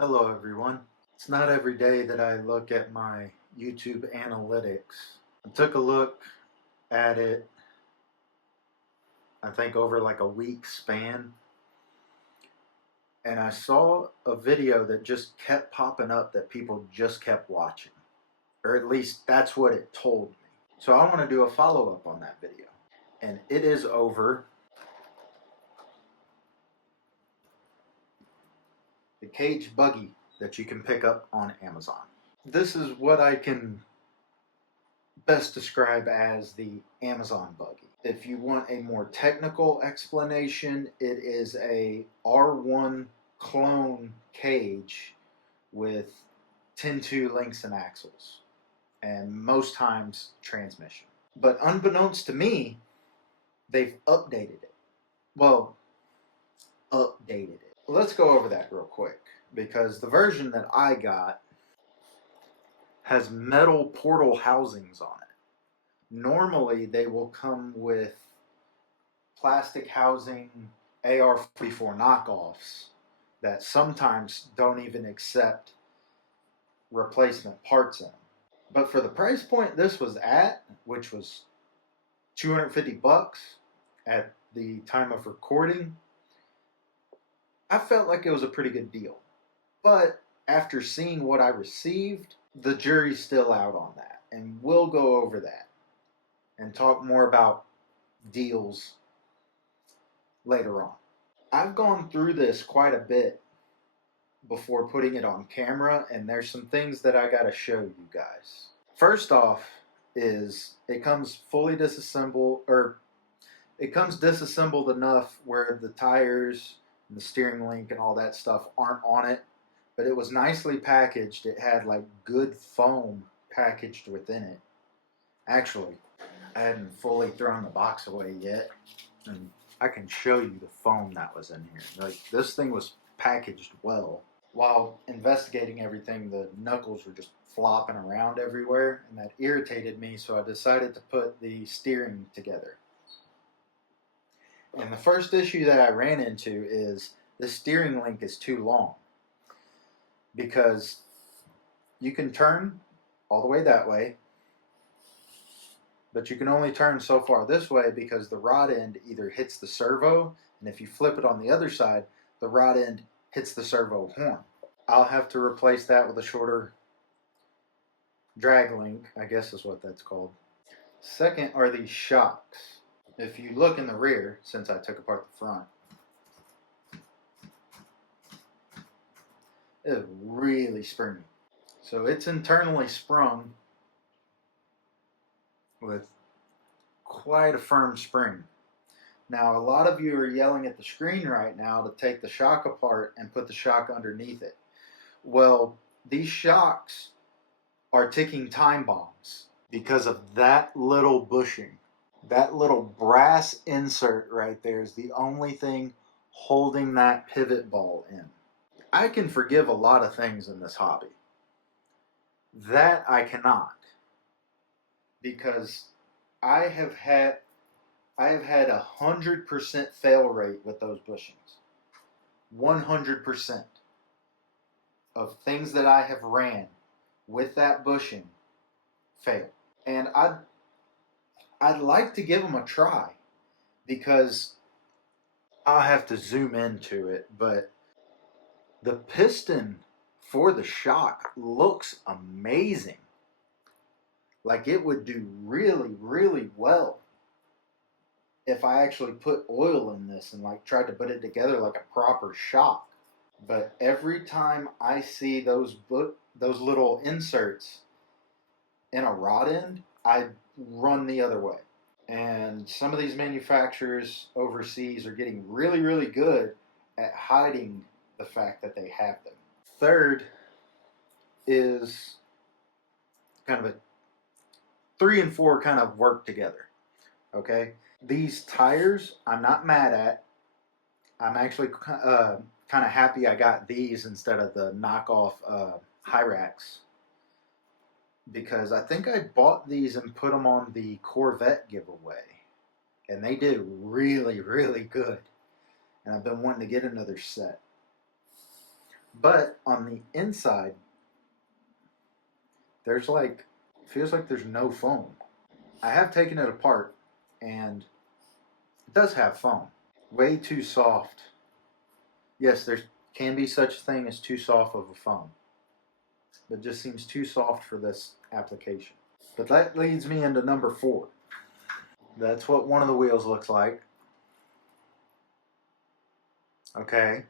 Hello everyone. It's not every day that I look at my YouTube analytics. I took a look at it, I think over like a week span, and I saw a video that just kept popping up that people just kept watching. Or at least that's what it told me. So I want to do a follow up on that video. And it is over the cage buggy that you can pick up on Amazon. This is what I can best describe as the Amazon buggy. If you want a more technical explanation, it is a R1 clone cage with 10-2 links and axles, and most times transmission. But unbeknownst to me, they've updated it. Well, updated it. Let's go over that real quick because the version that I got has metal portal housings on it. Normally, they will come with plastic housing AR-44 knockoffs that sometimes don't even accept replacement parts in them. But for the price point this was at, which was 250 bucks at the time of recording, I felt like it was a pretty good deal. But after seeing what I received, the jury's still out on that. And we'll go over that and talk more about deals later on. I've gone through this quite a bit before putting it on camera, and there's some things that I gotta show you guys. First off is it comes fully disassembled, or it comes disassembled enough where the tires and the steering link and all that stuff aren't on it, but it was nicely packaged. It had like good foam packaged within it. Actually, I hadn't fully thrown the box away yet, and I can show you the foam that was in here. Like, this thing was packaged well. While investigating everything, the knuckles were just flopping around everywhere, and that irritated me, so I decided to put the steering together. And the first issue that I ran into is the steering link is too long, because you can turn all the way that way, but you can only turn so far this way because the rod end either hits the servo, and if you flip it on the other side, the rod end hits the servo horn. I'll have to replace that with a shorter drag link, I guess is what that's called. Second are these shocks. If you look in the rear, since I took apart the front, it is really springy. So it's internally sprung with quite a firm spring. Now, a lot of you are yelling at the screen right now to take the shock apart and put the shock underneath it. Well, these shocks are ticking time bombs because of that little bushing. That little brass insert right there is the only thing holding that pivot ball in. I can forgive a lot of things in this hobby. That I cannot, because I have had 100% fail rate with those bushings. 100% of things that I have ran with that bushing fail. And I'd like to give them a try, because I'll have to zoom into it, but the piston for the shock looks amazing. Like, it would do really, really well if I actually put oil in this and like tried to put it together like a proper shock. But every time I see those little inserts in a rod end, I run the other way. And some of these manufacturers overseas are getting really, really good at hiding the fact that they have them. Third is kind of a 3 and 4 kind of work together. Okay, these tires I'm not mad at. I'm actually kind of happy I got these instead of the knockoff Hyrax, because I think I bought these and put them on the Corvette giveaway, and they did really, really good, and I've been wanting to get another set. But on the inside, there's like, feels like there's no foam. I have taken it apart, and it does have foam. Way too soft. Yes, there can be such a thing as too soft of a foam, but it just seems too soft for this application. But that leads me into number 4. That's what one of the wheels looks like. Okay.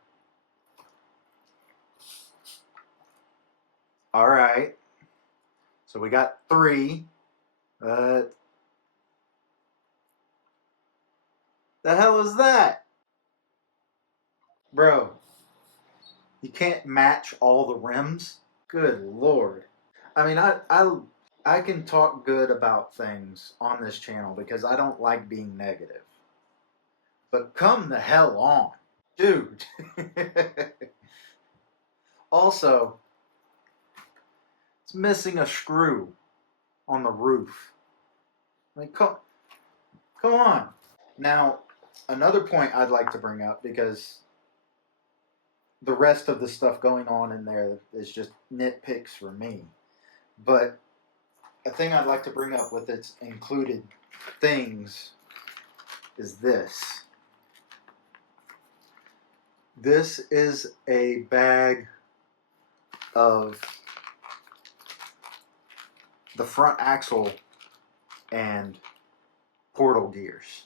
All right. So we got 3. The hell is that? Bro, you can't match all the rims? Good lord. I mean, I can talk good about things on this channel because I don't like being negative. But come the hell on. Dude. Also, it's missing a screw on the roof. I mean, come on. Now, another point I'd like to bring up, because the rest of the stuff going on in there is just nitpicks for me. But a thing I'd like to bring up with its included things is this. This is a bag of the front axle and portal gears.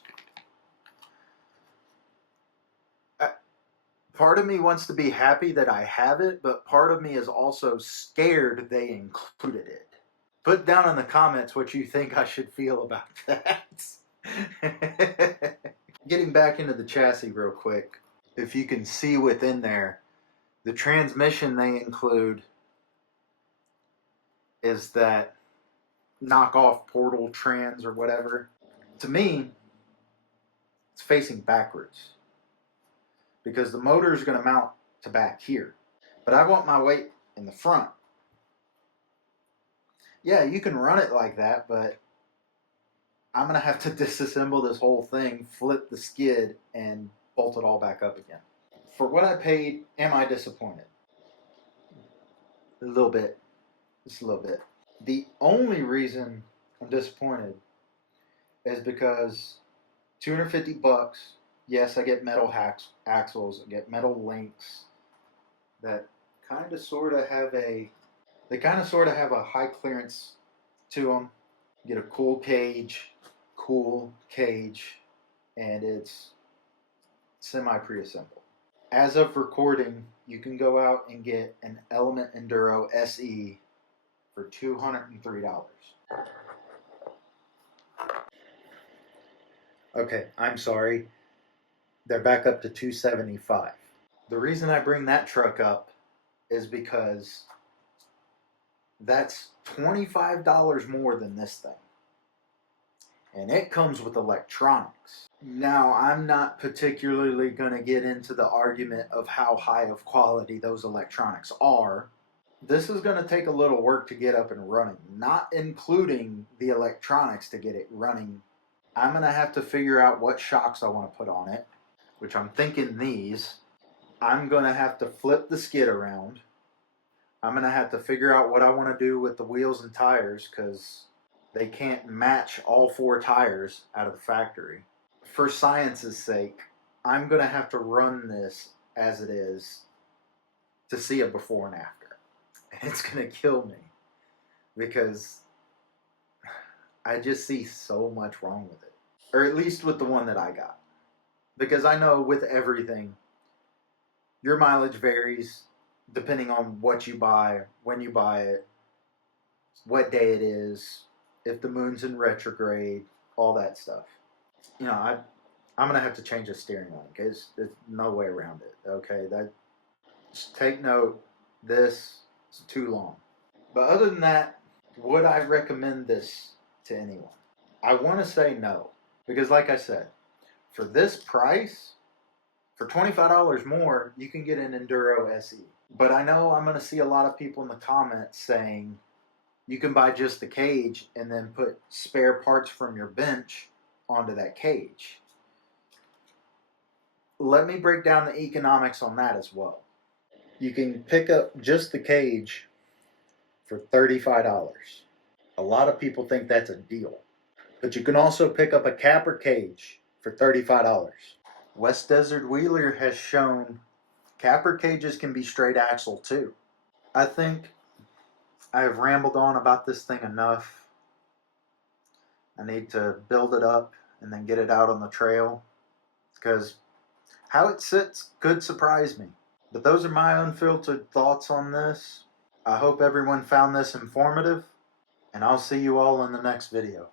Part of me wants to be happy that I have it, but part of me is also scared they included it. Put down in the comments what you think I should feel about that. Getting back into the chassis real quick, if you can see within there, the transmission they include is that knockoff portal trans or whatever. To me, it's facing backwards because the motor is going to mount to back here. But I want my weight in the front. Yeah, you can run it like that, but I'm going to have to disassemble this whole thing, flip the skid, and bolt it all back up again. For what I paid, am I disappointed? A little bit. Just a little bit. The only reason I'm disappointed is because $250. Yes, I get metal axles. I get metal links that kind of sort of have a high clearance to them. You get a cool cage, and it's semi pre-assembled. As of recording, you can go out and get an Element Enduro SE for $203. Okay, I'm sorry. They're back up to $275. The reason I bring that truck up is because that's $25 more than this thing. And it comes with electronics. Now, I'm not particularly going to get into the argument of how high of quality those electronics are. This is going to take a little work to get up and running, not including the electronics to get it running. I'm going to have to figure out what shocks I want to put on it, which I'm thinking these. I'm going to have to flip the skid around. I'm going to have to figure out what I want to do with the wheels and tires because they can't match all 4 tires out of the factory. For science's sake, I'm going to have to run this as it is to see a before and after. And it's going to kill me because I just see so much wrong with it. Or at least with the one that I got. Because I know with everything, your mileage varies depending on what you buy, when you buy it, what day it is, if the moon's in retrograde, all that stuff. You know, I'm gonna have to change the steering link. There's no way around it. Okay, just take note. This is too long. But other than that, would I recommend this to anyone? I want to say no because, like I said, for this price, for $25 more, you can get an Enduro SE. But I know I'm going to see a lot of people in the comments saying you can buy just the cage and then put spare parts from your bench onto that cage. Let me break down the economics on that as well. You can pick up just the cage for $35. A lot of people think that's a deal. But you can also pick up a capper cage for $35. West Desert Wheeler has shown capper cages can be straight axle too. I think I have rambled on about this thing enough. I need to build it up and then get it out on the trail because how it sits could surprise me. But those are my unfiltered thoughts on this. I hope everyone found this informative, and I'll see you all in the next video.